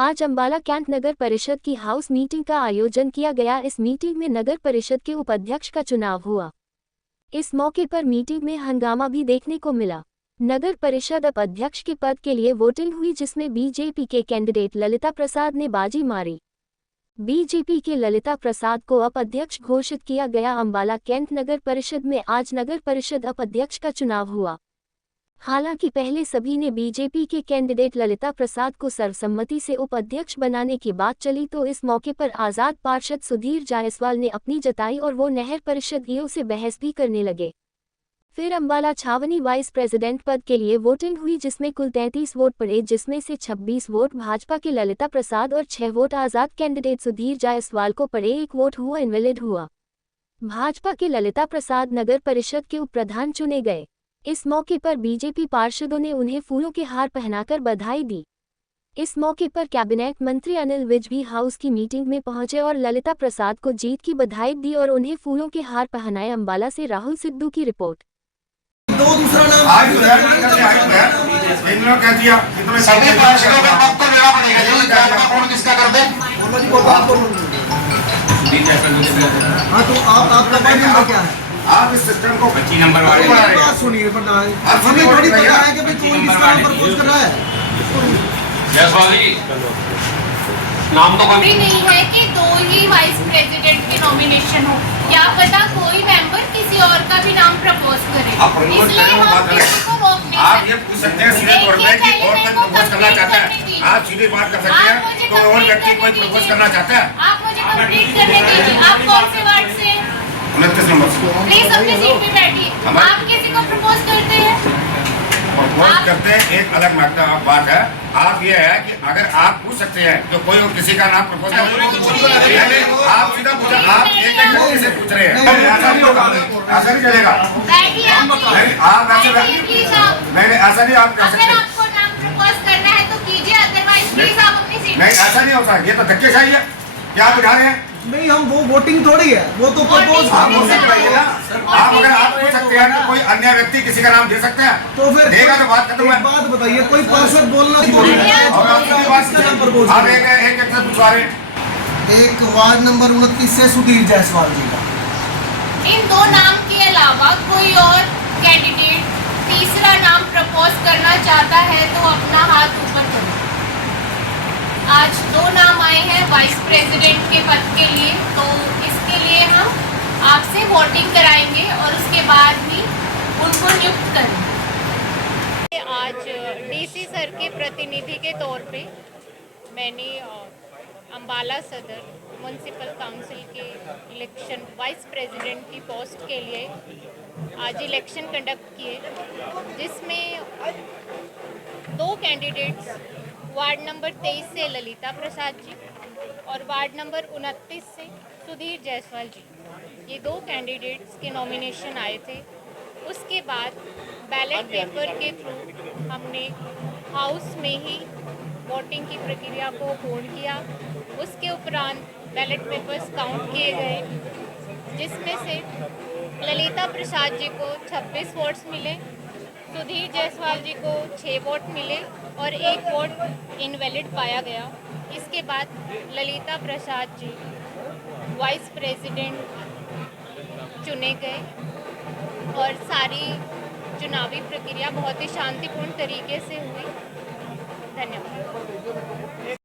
आज अंबाला कैंट नगर परिषद की हाउस मीटिंग का आयोजन किया गया। इस मीटिंग में नगर परिषद के उपाध्यक्ष का चुनाव हुआ। इस मौके पर मीटिंग में हंगामा भी देखने को मिला। नगर परिषद उपाध्यक्ष के पद के लिए वोटिंग हुई, जिसमें बीजेपी के कैंडिडेट ललिता प्रसाद ने बाजी मारी। बीजेपी के ललिता प्रसाद को उपाध्यक्ष घोषित किया गया। अंबाला कैंट नगर परिषद में आज नगर परिषद उपाध्यक्ष का चुनाव हुआ। हालांकि पहले सभी ने बीजेपी के कैंडिडेट ललिता प्रसाद को सर्वसम्मति से उपाध्यक्ष बनाने की बात चली, तो इस मौके पर आजाद पार्षद सुधीर जायसवाल ने अपनी जताई और वो नहर परिषद ईओ से बहस भी करने लगे। फिर अंबाला छावनी वाइस प्रेसिडेंट पद के लिए वोटिंग हुई, जिसमें कुल 33 वोट पड़े, जिसमें से 26 वोट भाजपा के ललिता प्रसाद और 6 वोट आजाद कैंडिडेट सुधीर जायसवाल को पड़े। एक वोट हुआ इनवैलिड हुआ। भाजपा के ललिता प्रसाद नगर परिषद के उप प्रधान चुने गए। इस मौके पर बीजेपी पार्षदों ने उन्हें फूलों के हार पहनाकर बधाई दी। इस मौके पर कैबिनेट मंत्री अनिल विज भी हाउस की मीटिंग में पहुंचे और ललिता प्रसाद को जीत की बधाई दी और उन्हें फूलों के हार पहनाए। अंबाला से राहुल सिद्धू की रिपोर्ट। दूसरा नाम आज कह दिया सभी पार्षदों का पद तो लेना पड़ेगा जी। कौन किसका कर दे? हाँ, तो आपका वार्ड नंबर क्या है? आप इस सिस्टम को 25 नंबर वाले बात सुनिए, हमें थोड़ी पता है कि भाई कौन किसका नाम प्रपोज कर रहा है। जयसवाल जी नाम तो कोई नहीं है कि 2 ही वाइस प्रेसिडेंट के नॉमिनेशन हो, क्या पता कोई मेंबर किसी और का भी नाम प्रपोज करे। इसलिए हम किसी को रोक नहीं सकते। आप ये पूछ सकते हैं सीधे तौर पे कि और कोई प्रपोज करना चाहता है, आप सीधे बात कर सकते हैं। तो और व्यक्ति कोई प्रपोज करना चाहता है, आप मुझे कंप्लीट करने दीजिए। आप कौन से वार्ड से? 29 नंबर से। प्लीज अपनी सीट पे बैठिए। आप किसी को प्रपोज करते हैं? प्रपोज करते हैं एक अलग बात है। आप ये है कि अगर आप पूछ सकते हैं तो कोई और किसी का नाम प्रपोज कर, आप सीधा पूछा, आप एक व्यक्ति से पूछ रहे हैं, ऐसा नहीं होगा, ऐसा नहीं चलेगा। नहीं, आप ऐसे नहीं, ऐसा नहीं आप कर सकते। आपको नाम प्रपोज करना है तो कीजिए, अदरवाइज प्लीज आप अपनी सीट। नहीं, ऐसा नहीं होता, ये तो धक्केशाही है। क्या आप बिठा रहे हैं? नहीं, हम वो वोटिंग थोड़ी है, वो तो प्रपोज आप हो सकता है ना। आप अगर आप पूछ सकते हैं कि कोई अन्य व्यक्ति किसी का नाम दे सकते हैं तो फिर देगा तो बात खत्म है। बात बताइए, कोई पार्षद बोलना थोड़ी है। आप एक से पूछवा रहे। एक वार्ड नंबर 29 से सुधीर जायसवाल जी का। इन 2 नाम के अलावा कोई और कैंडिडेट तीसरा नाम प्रपोज करना चाहता है तो अपना हाथ ऊपर करो। आज 2 नाम आए हैं वाइस प्रेसिडेंट के पद के लिए, तो इसके लिए हम आपसे वोटिंग कराएंगे और उसके बाद ही उनको नियुक्त करेंगे। आज डीसी सर के प्रतिनिधि के तौर पे मैंने अंबाला सदर म्युनिसिपल काउंसिल के इलेक्शन वाइस प्रेसिडेंट की पोस्ट के लिए आज इलेक्शन कंडक्ट किए, जिसमें 2 कैंडिडेट्स वार्ड नंबर 23 से ललिता प्रसाद जी और वार्ड नंबर 29 से सुधीर जायसवाल जी, ये 2 कैंडिडेट्स के नॉमिनेशन आए थे। उसके बाद बैलेट पेपर के थ्रू हमने हाउस में ही वोटिंग की प्रक्रिया को पूर्ण किया। उसके उपरांत बैलेट पेपर्स काउंट किए गए, जिसमें से ललिता प्रसाद जी को 26 वोट्स मिले, सुधीर जायसवाल जी को 6 वोट मिले और 1 वोट इनवैलिड पाया गया। इसके बाद ललिता प्रसाद जी वाइस प्रेसिडेंट चुने गए और सारी चुनावी प्रक्रिया बहुत ही शांतिपूर्ण तरीके से हुई। धन्यवाद।